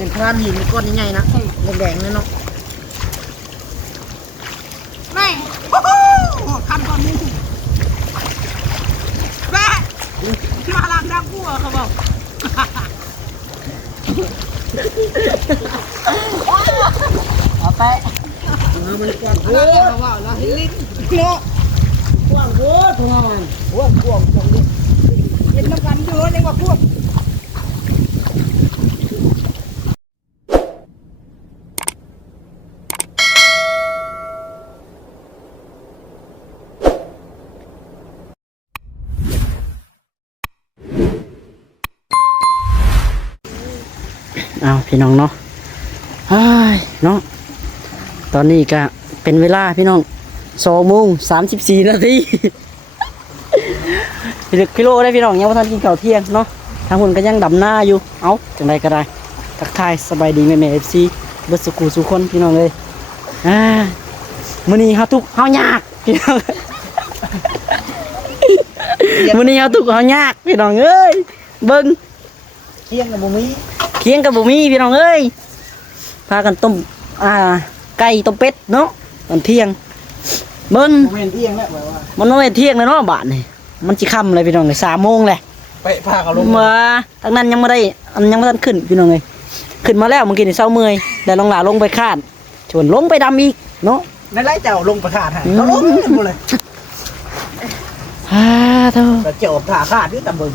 เป็นพานหินก้อนใหญ่ๆนะแดงๆเลยเนาะไม่โอ้โหคันก้อนนี้แม่ที่มาล้างน้ำกู้เขาบอกเอาไปมันกว้างโคตรเขาว่าเราเห็นลิ้นเนาะกว้างโคตรพอนกว้างเห็นน้ำกันเยอะเลยว่ากว้างเอาพี่น้องเนาะเนาะตอนนี้ก็เป็นเวลาพี่น้อง2:34 นาทีกิโลได้พี่น้องยังไม่ทันกินข้าวเที่ยงเนาะทางคนก็ยังดำหน้าอยู่เอาจังไรก็ได้ทักทายสบายดีแม่ๆ FC เบิดสุขุสุคนพี่น้องเลยมื้อนี้เฮาทุกข์เฮายากพี่น้องมื้อนี้เฮาทุกข์เฮายากพี่น้องเอ้ยเบิ่งเคียงกับบ่มีพี่น้องเอ้ยพากันต้มไก่ต้มเป็ดเนาะตอนเที่ยงเบิ้งมันเป็นเที่ยงแล้วมันไม่เป็นเที่ยงเลยเนาะบ้านนี่มันจะค่ำเลยพี่น้องเลย3 โมงเลยไปพาเขาลงมาตั้งนั้นยังไม่ได้ยังไม่ทันขึ้นพี่น้องเลยขึ้นมาแล้วเมื่อกี้นี่เช้าเมื่อยแต่ลงหลาลงไปคาดชวนลงไปดำอีกเนาะนั่นไรเจ้าลงไปคาดฮะเขาลงหมดเลยเท่าเจ้าผ่าคาดด้วยตำบึง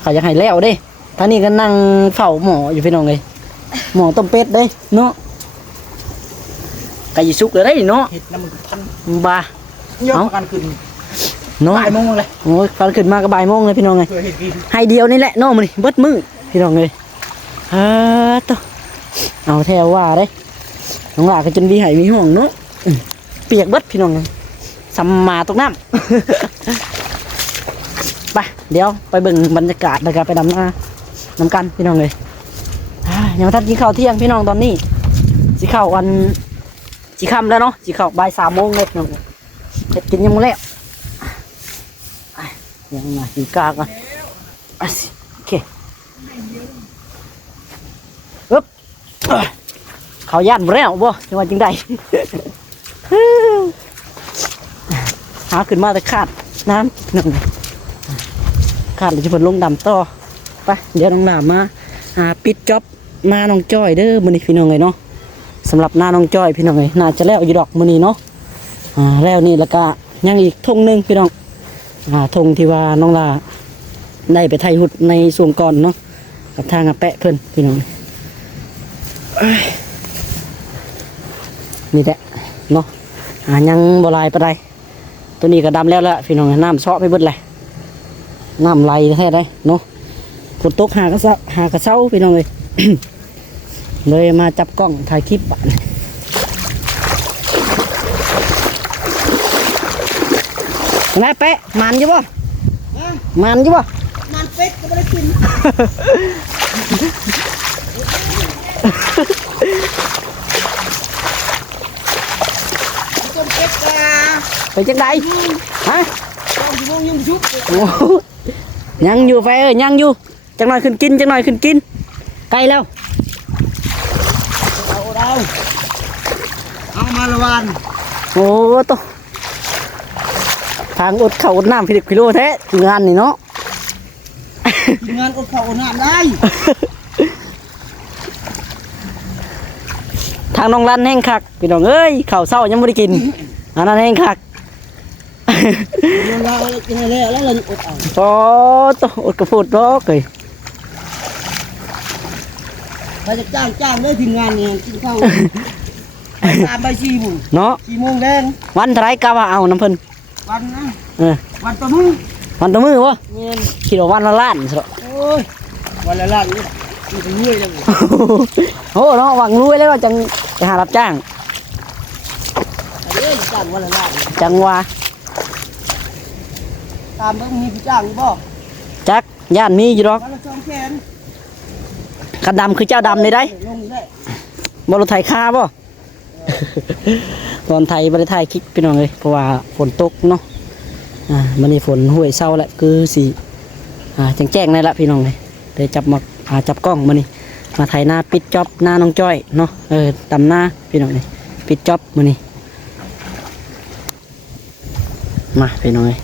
เขาอยากให้แล้วเด้ท่านี้ก็นั่งเฝ้าหมออยู่พี่น้องเลยหมอต้มเป็ดเด้เนาะไก่สุกเลยได้เนาะเห็ดน้ำมันพันบาเอาการขึ้นเนาะบ่ายโมงเลยโอ้ยการขึ้นมาก็บ่ายโมงเลยพี่น้องเลยให้เดียวนี่แหละเนาะมันเบิดมือพี่น้องเลยต่อเอาแถวว่าได้น้องหลาก็จนวีหายมีห่วงเนาะเปียกเบิดพี่น้องเลยสัมมาตกน้ำไปเดี๋ยวไปเบิ่งบรรยากาศนะครับไปดำน้ำกันพี่น้องเลยยังทันกินข้าวเที่ยงพี่น้องตอนนี้สิข้าววันสิค่ำแล้วเนาะสิข้าวบ่าย3 โมงเลยน้องเห็ดกินยังไม่แล้วยังไงกินกากันโอเคอึ๊บเขาย่านหมดแล้วบ่จังหวะจังใดหาขึ้นมาแต่ขาดน้ำนั่นขาดหรือจะเพิ่นลงดำต่อไปเดี๋ยวน้องหลามาปิดจ็อบหน้าน้องจ้อยเด้อมื้อนี้พี่น้องเลยเนาะสำหรับหน้าน้องจ้อยพี่น้องเลยน่าจะแล้วอยู่ดอกมื้อนี้เนาะแล้วนี่แล้วก็ยังอีกธงนึงพี่น้องธงที่ว่าน้องลาได้ไปไทยหุดในส่วงก่อนเนาะกับทางแปะเพิ่นพี่น้องนี่แหละเนาะยังบ่ลายปะไดตัวนี้ก็ดำแล้วละพี่น้องน้ำเซาะไปเบิดเลยน้ำไหลแท้ได้เนาะฝนตกหากระเซ้าพี่น้องเลย เลยมาจับกล้องถ่ายคลิปไงเป๊ะมันอยู่บ่มันอยู่บ่มันเป๊ะก็ไม่ได้กินไปจังใดฮะยังอยู่ไฟเอ้ยยังอยู่จังหน่อยขึ้นกินไกลแล้วเอามาละวันโอ้ตัวทางอดข้าวอดน้ำ10 กิโลแท้งานนี่เนาะงานอดข้าวอดน้ำได้ทางน้องรันแห้งคักพี่น้องเอ้ยข้าวเช้ายังไม่ได้กินอันนั้นแห้งคักเราจะให้แล้วเราอดเอาโอ้ตัวอดกระพุดร้อกเลยเราจะจ้างได้ทีมงานเนี่ยกินข้าว3 บ่าย 4 โมงเนาะ4 โมงแดงวันเท่าไรกะว่าเอาน้ำเพิ่นวันนะวันต่อมือวะคิดว่าวันละล้านสิโอ้ยวันละล้านนี่รวยจังโอ้เนาะหวังรวยแล้วจังไปหารับจ้างจ้างวันละล้านจังว่าตามต้องมีผู้จ้างบ่จักย่านมีอยู่หรอกขันดำคือเจ้าดำเลยได้บอลไทยค่าบ่ตอนไทยบริไทยคิดพี่น้องเลยเพราะว่าฝนตกเนาะมันนี่ฝนห่วยเศร้าแหละคือสีแจ้งๆนั่นแหละพี่น้องเลยได้จับมาจับกล้องมันนี่ มาไถนาปิดจ็อบหน้าน้องจ้อยเนาะตำหน้าพี่น้องนี่ปิดจ็อบมื้อนี้มาพี่น้องเลย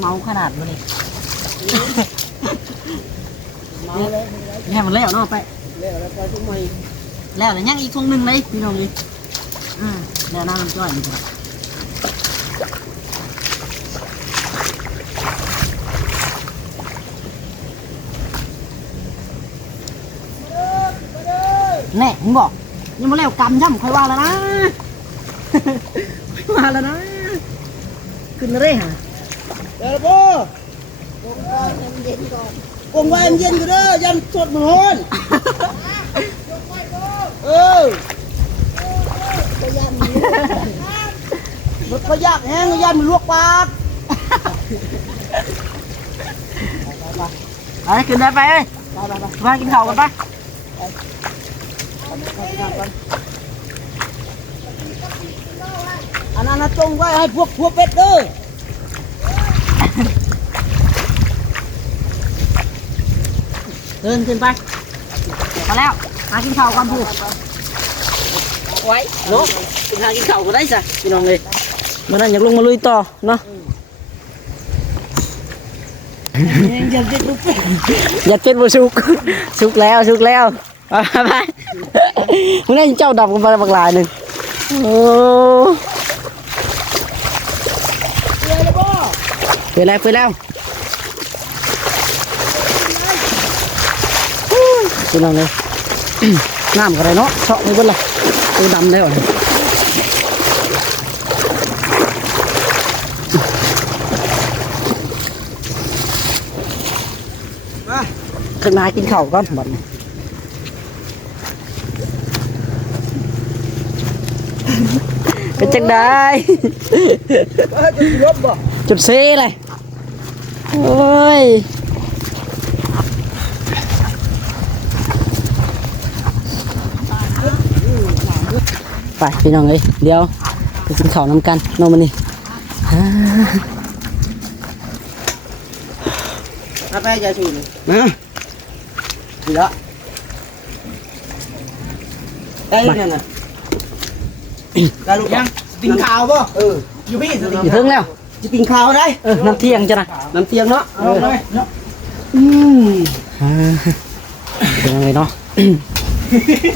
เมาขนาดมันนี่เมาเลยแค่มันแล้วเนาะไปแล้วไปทุกมื้อแล้วแต่ยังอีกทงหนึงเลยพี่น้องนี่แล้วน้ำจ้อยนี่ครับแน่ผมบอกยังมาแล้วกำย่ำค่อยว่าแล้วนะค่อยว่าแล้วนะขึ้นมาเลยฮะเดี๋ยวพ่อวงไว้เย็นก็เด้อยันสดมันฮ้อนมันก็ยากแห้งยันมันลวกปากไปขึ้นได้ไปเอ้ยมากินข้าวกันปะอันนั้นจงไว้ให้พวกเป็ดเด้อเดินขึ้นไปมาแล้วมากินข้าวกันพูไว้เนาะกินข้าวก็ได้จ้ะพี่น้องเลยมานั่นอยากลงมาลุยต่อเนาะอยากเป็นบุสุกแล้วไปมึงได้เจ้าดำกันไปบักลายหนึ่งโอ้เปิดแล้วพี่น้องเลยน้ำก็ได้เนาะเฉาะนี่เบิ้ลละตัวดำแล้วขึ้นมากินข้าวก่อนบัดนี้เป็นจังได้จุดเซ่เลยโอ้ยไปพี่น้องเอ้ยเดี๋ยวไปกินข้าวน้ำกันน้องมันนี่ถ้าไปจะชูนี่นะดีละได้ยังไงได้ลูกยังปิงขาวป่ะอยู่พี่อยู่เพิ่งแล้วจะปิงขาวได้น้ำเที่ยงจ้ะนะน้ำเตียงเนาะเอาเลยเนาะเป็นยังไงเนาะ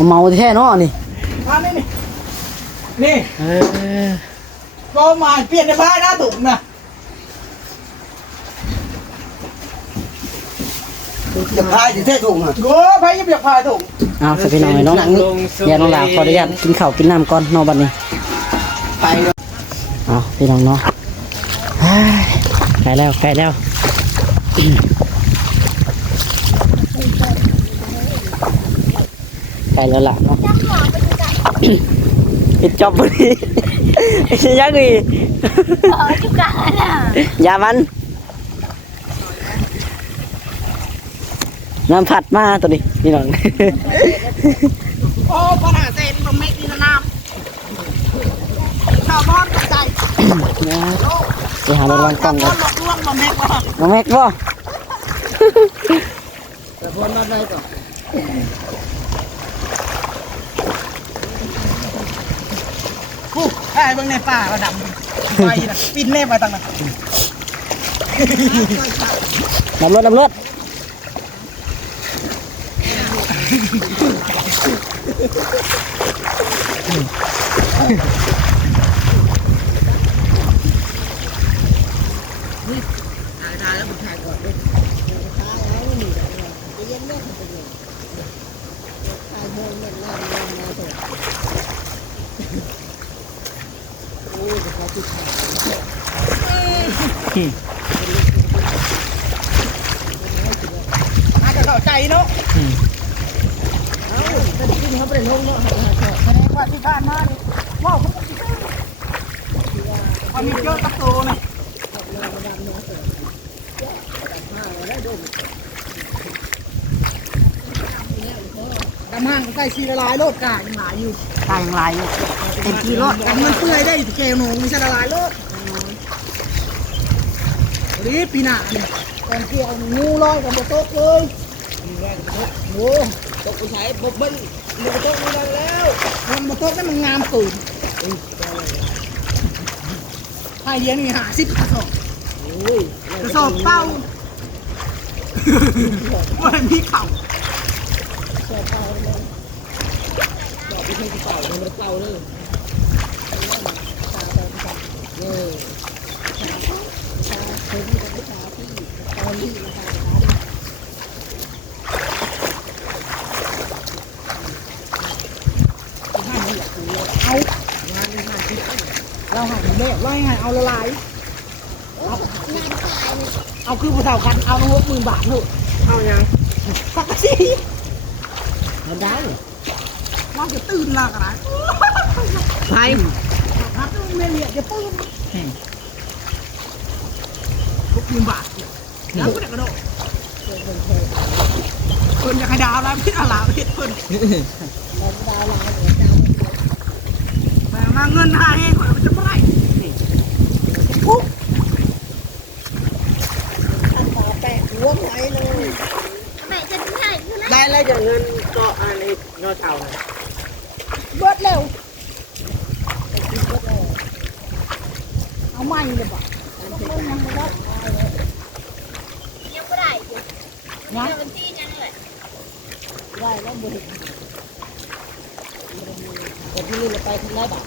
เมาแท้เนาะนี่มานี่ก็มาเปลี่ยนในบ้านหน้าถุงนะจะพายจะเท่ถุงอ่ะโอ้พายจะพายถุงเอาสักพี่น้องเลยเนาะอย่าน้องลาขออนุญาตกินข้าวกินน้ำก่อนนอนบัดนี้ไปเอาพี่น้องเนาะใกล้แล้วใกล้แล้วล่ะเนาะปิดจอบพอดียังไงจุกกาน่ะอย่ามันน้ำผัดมาตัวนี้พี่น้องโอ้ปัญหาเซนตรงเม็ดนี่น้ำชาวบ้านใจไปหาระวังกล้องกันล่วงมาเม็ดบ่มาเม็ดบ่แต่พอนได้ก่อนกูไอ้เบิ่งในป่าระดับไปนะปินเล่ไปตั้งนั้นดับรถถ่ายแล้วถ่ายก่อนเลยถ่ายแล้วนี่จะเย็นเล่นไปเลยถ่ายโมงเล่นล่างมาเถอะโอ้จะขอจุดถ่ายอาจจะเข้าใจเนาะเอาเป็นจริงเขาเป็นลงเนาะแสดงว่าที่บ้านมาเนี่ยว้าวเขามีเยอะตักโตนะ ำห้างก็ใกล้ชีละลายโลดกายังหลายอยู่ ตายอย่างไรเนี่ยเต็มที่รถ กันมันเปื่อยได้แกวหนูมีชละลายโลดรีบปีหน้าเนี่ยตอนเกี่ยวงูลอยกับโบโต๊ะเลยงูลอยกับโบโต๊ะโอ้ตกไปใช้บบเบิ้ลโบโต๊ะไม่ได้แล้วมันโบโต๊ะนั่นมันงามตื่นให้เย็นนี่50กระสอบกระสอบเป้าว่ามีเข่าเป้าเลยบอกไม่ใช่เป้ามันเป้าเลยเอาเราหันเละว่าไงเอาละลายเอาคือผู้สาวคันเอาน้อง60,000 บาทเถอะเอายังสักทีเอาได้ว่าจะตื่นละกันนะใช่ครับเมียจะตื่น60,000 บาทแล้วก็เด็กกระโดดเพิ่นอยากให้ดาวแล้วพี่อะไรพี่เพิ่นดาวแล้วแต่มาเงินหาเองข่อยมันจะไม่ได้ปุ๊บตั้งตาแปะหัวไหวเลย แม่จะถ่ายคือนะ ได้แล้วจะเงินก็อันนี้ยอดเท่าเบิดเร็วเอาใหม่เลยป่ะยังไม่ได้ ยังไม่ได้อยู่ นะ เดี๋ยวมันที่ยังเลย ได้แล้วบุรีแต่ที่นี่เราไปที่ไหนบ้าง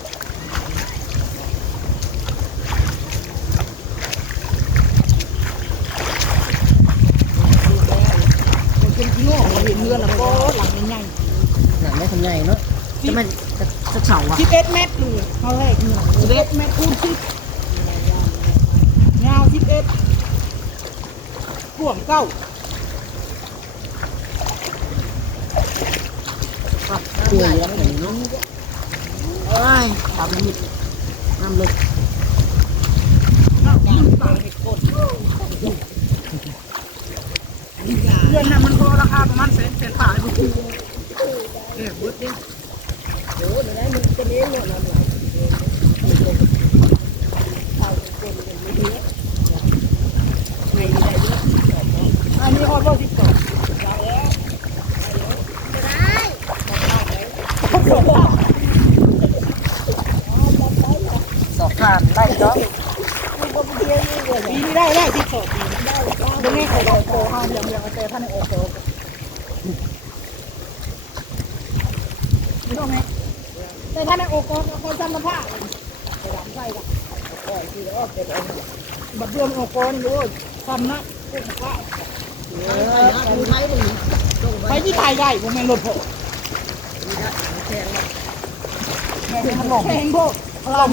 เป็นที่โน่เราเห็นเงินแล้วก็หลังใหญ่ หนังไม่ทำใหญ่เนาะจะมันจะเฉาอ่ะ 11 เมตรเลยเขาให้เงิน11 เมตรคูณ10ยาว11กว้าง9 เปื่อยแล้วอย่างนี้เนาะเอ้ยทำนิดน้ำลึก เดือนนั้นมันก็ราคาประมาณ100,000บาทอยู่เนี่ยเบิดเนี่ยโอ้เดี๋ยวได้มันจะเลี้ยงหมดแล้วหน่อยอันนี้ฮอตว่า12ได้ สอบผ่านได้เนาะ ปีนี้ได้12ปีได้ตรงนี้เขาบอกโกห้ามยังแต่ท่านโอโกไม่ต้องไหมแต่ท่านโอโกเขาจำมาผ้าไปดำใส่กันก่อนที่แล้วเก็บเอาบัดเดือนโอโกนี่โอ้ยทำนะพวกผ้าไปที่ไทยได้ผมไม่ลดพอแข่งมันหลงแข่งพวกพลัง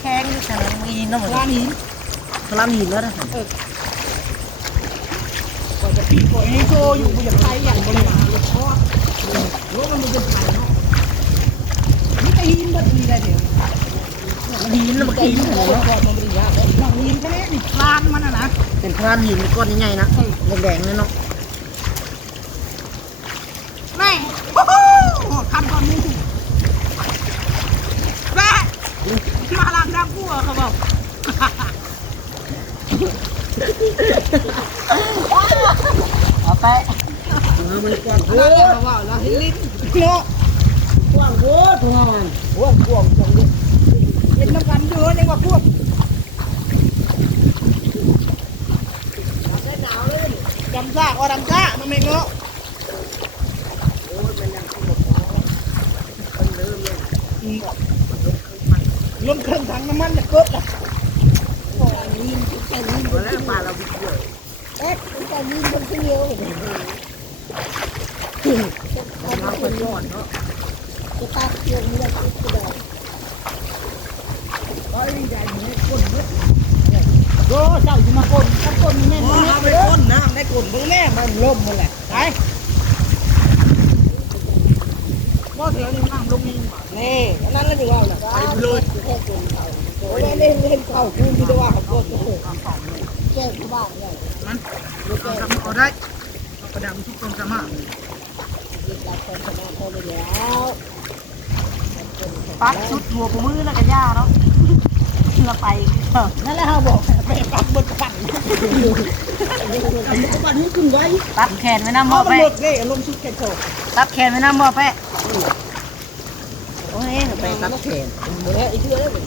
แข้งแข้งมีน้ำ พลังหิน พลังหินแล้วนะ ก่อนจะปีก่อนให้โชว์อยู่บนอย่างไทยอย่างบริหารเลยเพราะรถมันเป็นไทยเนาะนี่ไปหินบัดนี้ได้เดี๋ยว หินแล้วมันกิน ก่อนมันเป็นยากเลยบางหินแค่นี้นี่ลานมันนะ เป็นพลังหินก้อนใหญ่ๆนะแดงๆเลยเนาะ แม่โอ้โหคันก่อนมือแม่มาล้างน้ำกู้เขาบอก เอาไปมันกว้างโค แล้ว ตร เขาว่าเราเห็นลิ้นเนาะ กว้างโคตรพลังมัน พวกตรงนี้เห็นน้ำกันเยอะยังว่าพวกดำซ่าก็ดำซ่ามันไม่เงาะลมเครื่องถังน้ำมันจะเกิดละแล้วปลาเราบิดเยอะแต่ยินคนที่เยอะเราคนย้อนเนาะจะตัดเกี่ยวนี่แหละคือดอกก็ยิ่งใหญ่เหมือนคนเยอะโอ้เจ้าจะมาคนถ้าคนแม่เอาไปคนนะได้คนเบื้องแม่มันล่มหมดแหละไปว่าเถอะนี่นั่งลงนี่นี่นั่นแล้วจะว่าน่ะไปเลยแค่คนเขาโอ้ยเล่นเขาคุณที่จะว่าเขาโคตรโอ้แก้ที่บ้านเลยมันเอาได้เอาประดับทุกคนสามารถ ปักชุดหัวกูมือแล้วก็ย่าเนาะเราไปนั่นแหละเขาบอกไปปักบนปั่นปั่นให้ขึ้นไว้ตัดแขนไว้น้ำหม้อแปะลงชุดแขนโฉบตัดแขนไว้น้ำหม้อแปะโอ้ยไปตัดแขนเมื่ออีกเรื่องนึง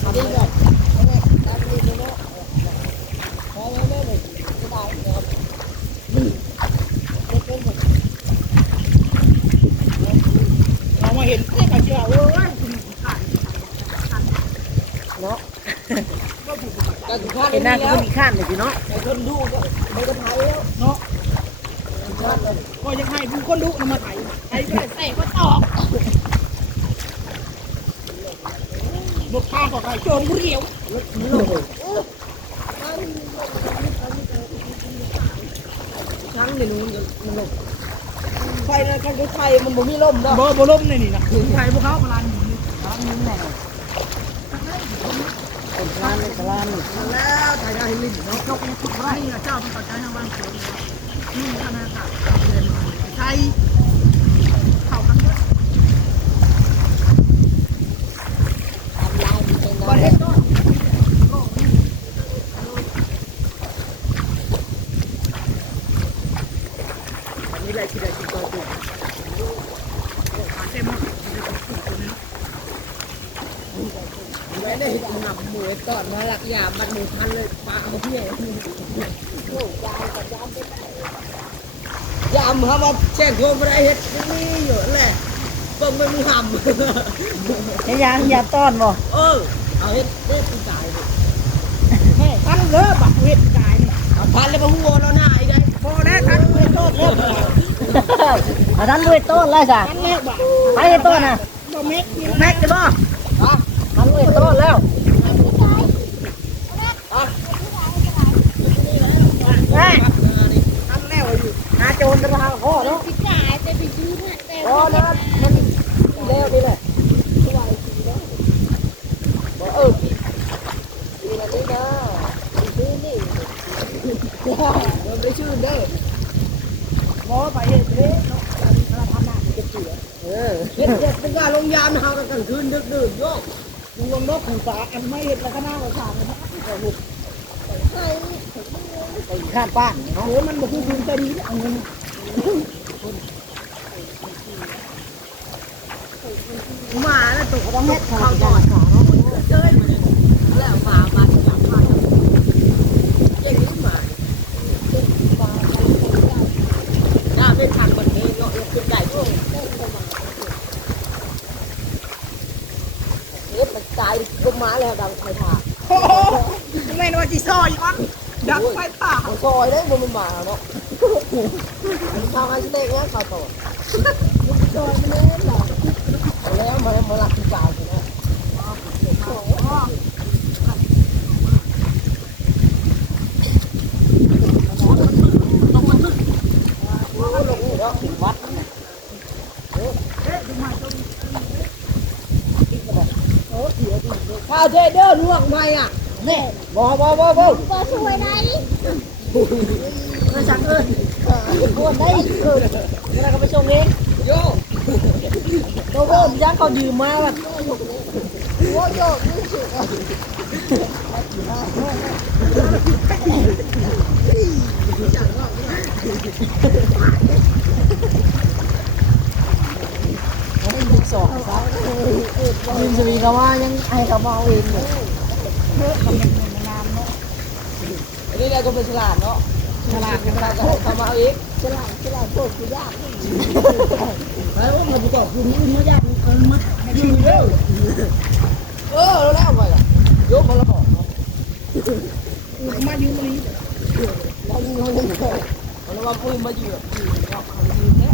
เอาดีเลยตัดดีเลยเนาะเรามาเห็นแค่กระเจียวเนาะเห็นหน้าก็มีข้านเลยพี่เนาะไอ้คนดูก็ไม่ก็ไทยแล้วเนาะก็ยังให้ผู้คนดูมาไทยไทยก็ใส่ก็ตอกรถข้างก็ไทยโจมผู้เดียวทั้งในนู้นมันลงไฟนะกันไฟมันบ่มีลมดอกบ่ลมนี่นะไฟพวกเขาพลังนี้แหละเป็นร้านเลยกร้านแล้วถ่ายได้ลิ้นเนาะยกนี่ทุกไร่เจ้าต้องตัดใจทางบ้านสวนนี่ขนาดค่ะใช้เข้ากันด้วยประเทศต้นอันนี้อะไรที่ได้ที่ตัวตัวขาเต็มหมดไม่ได้หนับหมูก่อนมาหลักยาบัดหมูพันเลยปลาเอาเพี้ยยามเขาบอกแช่งโคมอะไรเห็ดนี่เยอะแหละเบิ่งไม่มึงทำยาต้อนบ่เอาเห็ดปีกายแม่พันเลยบัดเห็ดปีกายนี่เอาพันเลยมาหัวเราหน้าอีกได้พอแล้วทันเห็ดต้นแล้วทันเห็ดต้นแล้วจ้ะทันแล้วบ่ไอ้ต้นน่ะบ่แม็กจะบ่ทันเห็ดต้นแล้วทำแล้วอยู่หาโจรจะมาหาพ่อเนาะ พี่จ่ายจะไปยืมแต่ พ่อนะมันแล้วนี่แหละบอกปีละนี้นะปีนี่เราไปชื่นเด้อหมอไปเห็ดเด้เนาะเราทำหน้าจะเสียเห็ดเป็นการลงยามเฮากันคืนดึกๆโยกดูวงนกขู่ฟ้าอันไม่เห็ดแล้วก็น่าสงสารเลยนะไปข้ามบ้านเนาะมันบอกคือใจดีเอาเงินมาแล้วตกต้องเม็ดข้าวก่อนเจ้ยแล้วมาจับมาเก่งขึ้นมาหน้าเป็นทางแบบนี้เนาะเป็นใหญ่ด้วยมันตายก็มาแล้วดังไฟผ่าโอ้แม่นว่าจีซอยมันดังไฟผ่าซอยได้บ่มันมาเนาะทางอันเตะเนี้ยข่าวต่อซอยมันเล่นหรอแล้วมาหลักที่กาวอยู่นะวัดข้าวเทเดอร์ล่วงไปอ่ะนี่บ่ก็ช่วยได้ดิ มาสั่งกวนได้แล้วก็ไปส่งเองโย่โย่ยักษ์เขายืมมาแบบโย่สองยืมสวีก็ว่ายังให้เขามาเอาเองเลยอันนี้เราก็เป็นฉลาดเนาะฉลาดเขามาเอาเองฉลาดโคตรคือยากแล้วมันประกอบคุณนี่มันยากมันยืมเร็วแล้วไปอ่ะยกมาแล้วบอกมายืมมานี้เรายืมเราว่าปืนมายืมยืมเนี่ย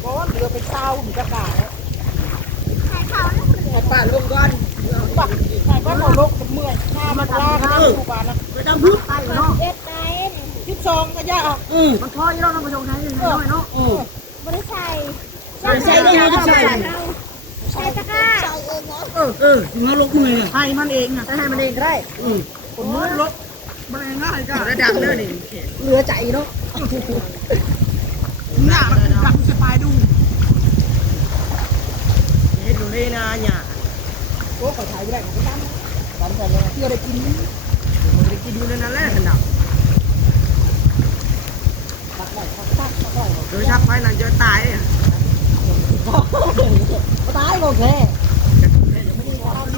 เพราะว่าเรือเป็นเศร้าถึงจะกาแล้ว ใส่เขาแล้วเหลือ ป่านลงก่อนปักใส่ก้อนลกกับเมื่อยหน้ามันลากอยู่บ้านนะไปดำพึกไปเนาะ เอ็ดได้ 12ก็ยากมันพออยู่แล้วเราไปลงไหนน้อยเนาะ ไม่ได้ใส่ ใส่ได้ยังใส่ ใส่ตะกร้า ถึงเราลกมือให้มันเองอ่ะให้มันเองก็ได้คนมือลก มันง่ายก็ระดับเนื้อนี่ เหลือใจเนาะ หน้ามันกลับสบายดูเฮ็ดดูเลยนะเนี่ยโอ้ขอถ่ายไปได้ของตั้มตั้มกันเลยเพื่อได้กินมันได้กินอยู่ในนั้นแหละขนาดโดยชักไฟนั่นจะตายอ่ะ ตายบ่แค่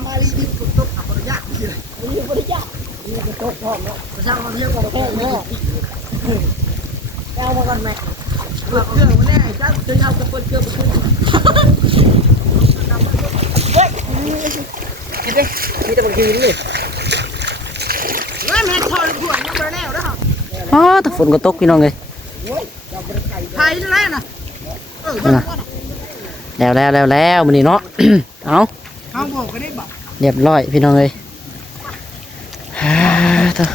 มาลีดีกุตุ๊กขับบริยากที่ไหน มีบริจาคมีกระจกพร้อมเนาะ ประชาชนเรียกว่า แค่เนาะเอามาก่อนแม่ เปิดเครื่องมันแน่จ้าจะเอากระปุกเครื่องไปขึ้นเฮ้ยกินดิมีแต่บางทีนี่แม่ทอดถั่วยังไม่แล้วนะ อ๋อถ้าฝนก็ตกพี่น้องเลย ไทยแล้วนะแล้วมื้อนี้เนาะ เอา เขาบอกกันได้บอก เรียบร้อยพี่น้องเลยฮ่าเถอะ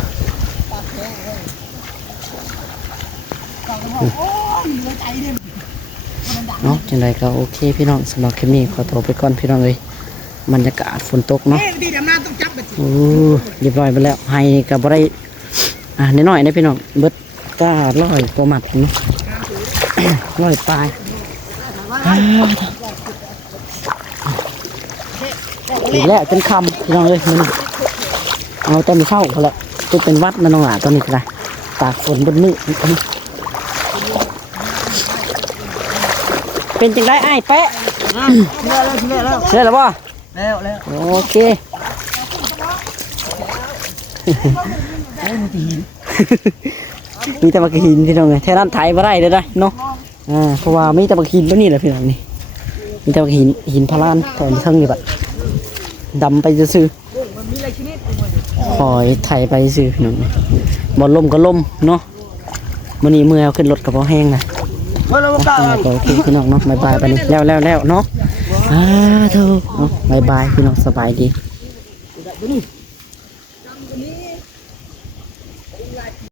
เนาะจังไดก็โอเคพี่น้องสำหรับคลิปนี้ขอตัวไปก่อนพี่น้องเลยบรรยากาศฝนตกเนาะ ดีดำน้ำต้องจับไป โอ้เรียบร้อยไปแล้วให้กับบ่ได้น้อยๆนะพี่น้องเบิดตาร้อยตัวหมัดเนาะ ร้อยปลายอีกแล้วเป็นคำพี่น้องเลยมันเอาแต่ไม่เข้าเขาละจะเป็นวัดนะน้องหลาตอนนี้ก็ได้ตากฝนบนมือเป็นจังได้ไอ้ายแปะ แล้ว เชื่อแล้วป่ะ แล้ว โอเคมีแต่บักหินพี่น้องเลยแท่นั้นไถมาได้เลยได้เนาะเพราะว่ามีแต่บักหินตัวนี้แหละพี่น้องนี่มีแต่บักหินพารานแถวนี้ทั้งนี้แบบดำไปซื้อคอยไถไปซื้อพี่น้องบ่ล่มก็ล่มเนาะมื้อนี้มือเอาขึ้นรถกับบ่แห้งนะ แล้วก็ โอเคพี่น้องเนาะบายไปนี่แล้วเนาะเถอะบายพี่น้องสบายดี